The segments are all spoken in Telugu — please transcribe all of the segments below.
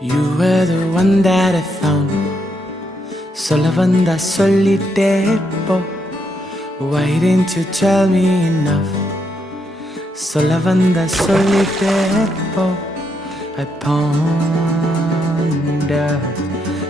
You were the one that I found. Sola vanda solitepo. Why didn't you tell me enough? Sola vanda solitepo. I ponder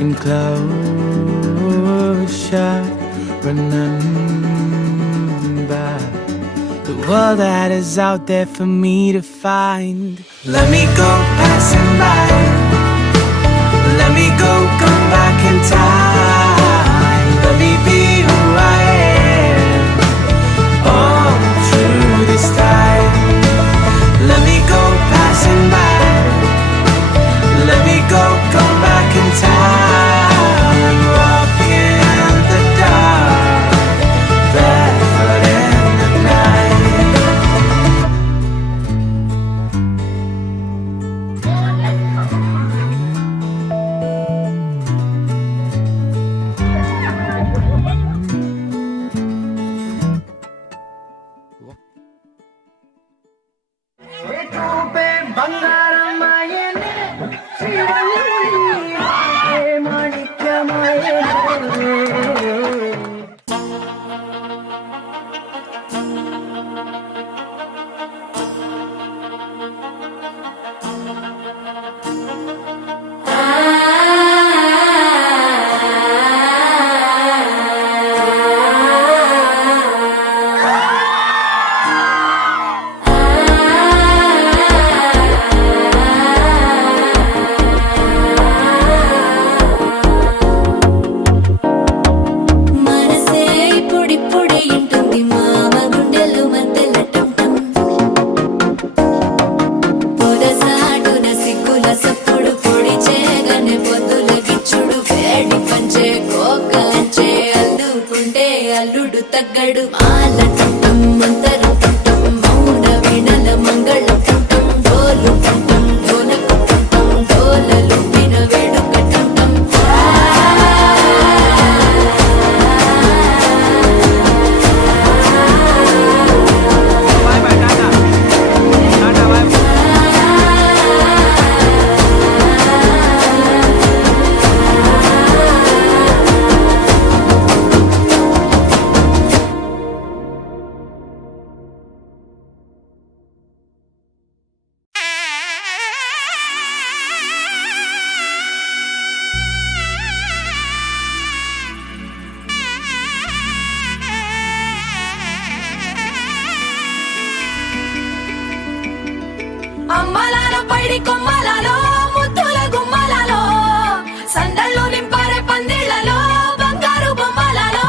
in closure. Remember the world that is out there for me to find. Let me go passing by. Let me go, come back in time. Let me be who I am all through this time. Let me go passing by. Let me go, come back in time. Walking in the dark, barefoot in the night. అల్లుడు తగ్గడు మాల చుట్టం మంతరం చుట్టం మౌన వీణల మంగళ చుట్టం డోలు చుట్టం డోలకు చుట్టం డోలలు విన వేడుక చుట్టం అమ్మలాల పైడి కొమ్మలలో ముద్దుల గుమ్మలలో సందళ్ళు నింపారే పందిళ్లలో బంగారు బొమ్మలలో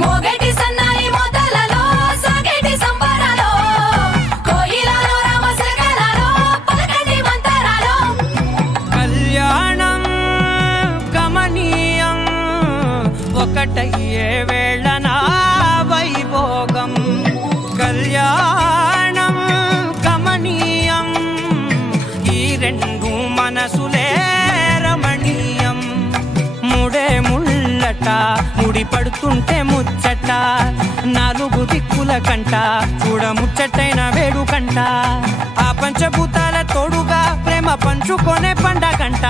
మోగేటి సన్నాయి మోతలలో సాగేటి సంబరాలో కోయిలలో రామసగలలో పలకండి మంతరాలో కళ్యాణం గమనీయం ఒకటయ్యే వేళ నా వైభోగం కళ్యాణం గమనీయం ఈ రెండు మనసులే రమణీయం ముడే ముళ్ళట ముడి పడుతుంటే ముచ్చట నాలుగు దిక్కుల కంట చూడ ముచ్చటైన వేడుకంట ఆ పంచభూతాల తోడుగా ప్రేమ పంచుకొనే పండగంట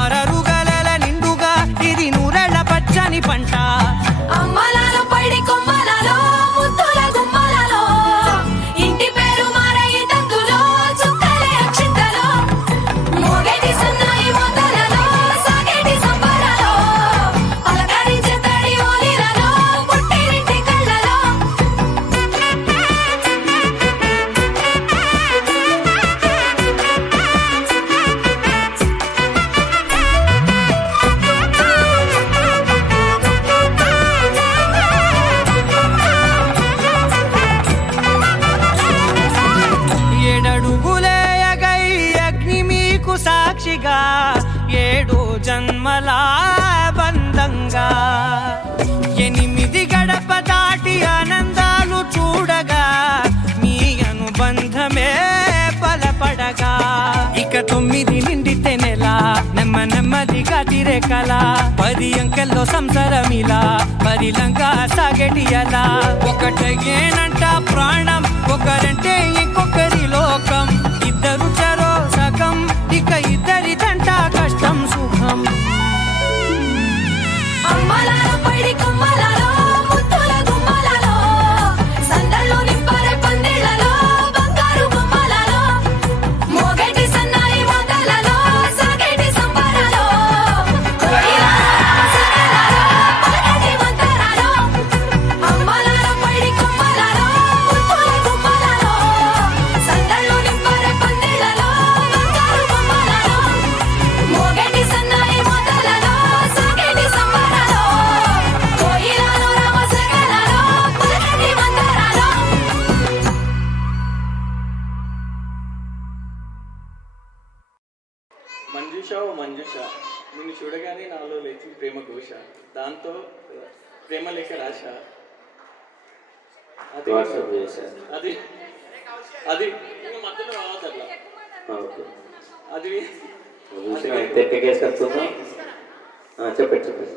ఆరరుగల నిండుగా ఇది నూరెళ్ళ పచ్చని పంట అమ్మలాల పైడి కొమ్మలలో ముద్దుల గుమ్మలలో ఇంటి పేరు మారయి తందులో చుక్కలే అక్షింతలో మోగేటి సన్నాయి మోతలలో సాగేటి సంబరాలో పలకరించే తడి ఓలిలలో పుట్టినింటి కళ్ళలో నెమ్మదిగా తీరే కళ 10 అంకెల్లో సంసారమిలా 10 లంగా సాగేటియలా ఒకటేనంట ప్రాణం ఒకరంటే ఇంకొకరి లోకం ఇద్దరు చరో సగం ఇక ఇద్దరిదంట కష్టం సుఖం అమ్మలాలో పడి కొమ్మలాలో ముత్తుల గుమ్మలాలో సందల్లో నింపారే పందిళ్ళలో బంగారు బొమ్మలాలో మోగేటి సన్నాయి మోతలలో సాగేటి సంబరాలో సగలాలో పలకటి మంతరాలో అమ్మలాలో పడి కొమ్మలాలో ముత్తుల గుమ్మలాలో సందల్లో నింపారే పందిళ్ళలో బంగారు బొమ్మలాలో మోగేటి సన్నాయి మోతలలో సాగేటి సంబరాలో కోయిలాలో రామ సగలాలో పలకటి మంతరాలో మంజుష ఓ మంజుష నిన్ను చూడగానే నాలో లేచి ప్రేమ ఘోష దాంతో ప్రేమ లేఖ రాశ అది వాట్సాప్ చేశాను. అది అది ఇంకా మధ్యలో రావద్దు అట్లా ఓకే అది చూసిన తెక్కేసుకొస్తుందా చెప్పండి చెప్పండి.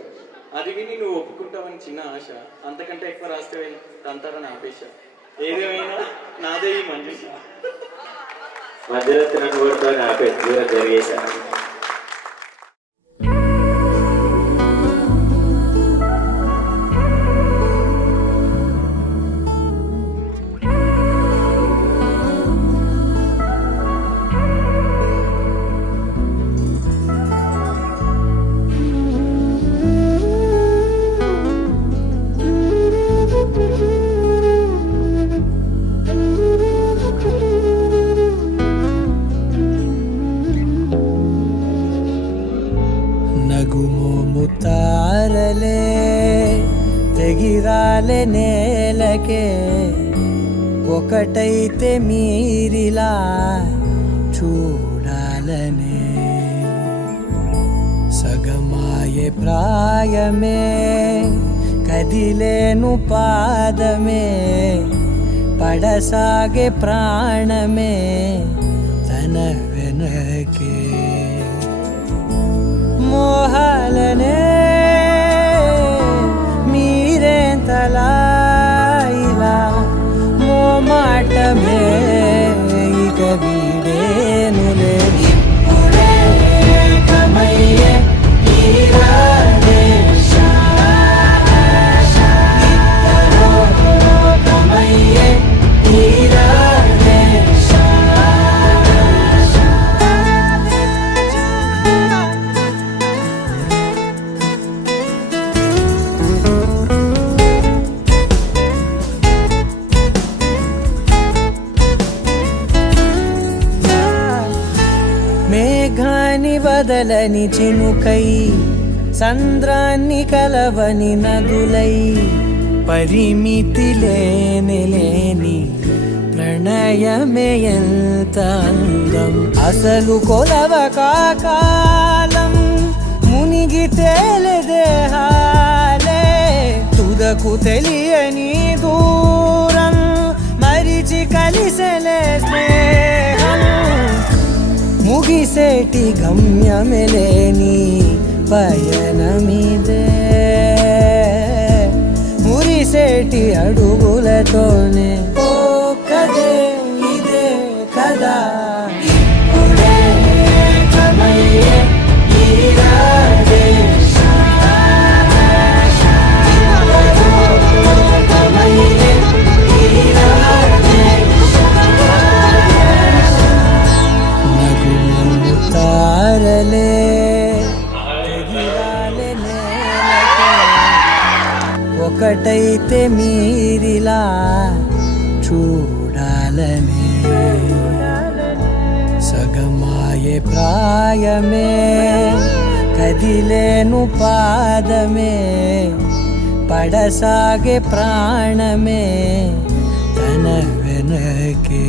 అది విని నువ్వు ఒప్పుకుంటావని చిన్న ఆశ అంతకంటే ఎక్కువ రాస్తే తంతారని ఆపేశ ఏదేమైనా నాదే ఈ మంజుష మధ్యలో తినట్టు కొడుతూ ఆపే దూరం జరిగేశాను. నగుమోముతారలే తెగిరాలే నేలకే ఒకటైతే మీరిలా చూడాలనే సగమాయే ప్రాయమే కదిలేను పాదమే పడసాగే ప్రాణమే తన వెనకే మోహాలనే మీరేంతలా ఇలా మోమాటమే ఇక వీడేనులే ఇప్పుడే కమయ్యే తీరాలే ఇద్దరూ కమయ్యే తీరాలే మేఘాన్ని వదలని చినుకై సంద్రాన్ని కలవని నదులై పరిమితి లేని ప్రణయమే ఎంత అందం అసలు కొలవ కాలం మునిగి తేలిదేహాలే తుదకు తెలియని దూరం మరిచి కలిసెలే స్నేహం ముగిసేటి గమ్యమెలేని పయనమిదే మురిసేటి అడుగులతోనే ఓ కదే ఇదే కదా ఇప్పుడే కమయ్యే తీరాలే కమయ్యే తీరాలే నగుమోముతారలే తెగిరాలే నేలకే ఒకటైతే మీరిలా చూడాలనే సగమాయే ప్రాయమే కదిలేను పాదమే పడసాగే ప్రాణమే తన వెనకే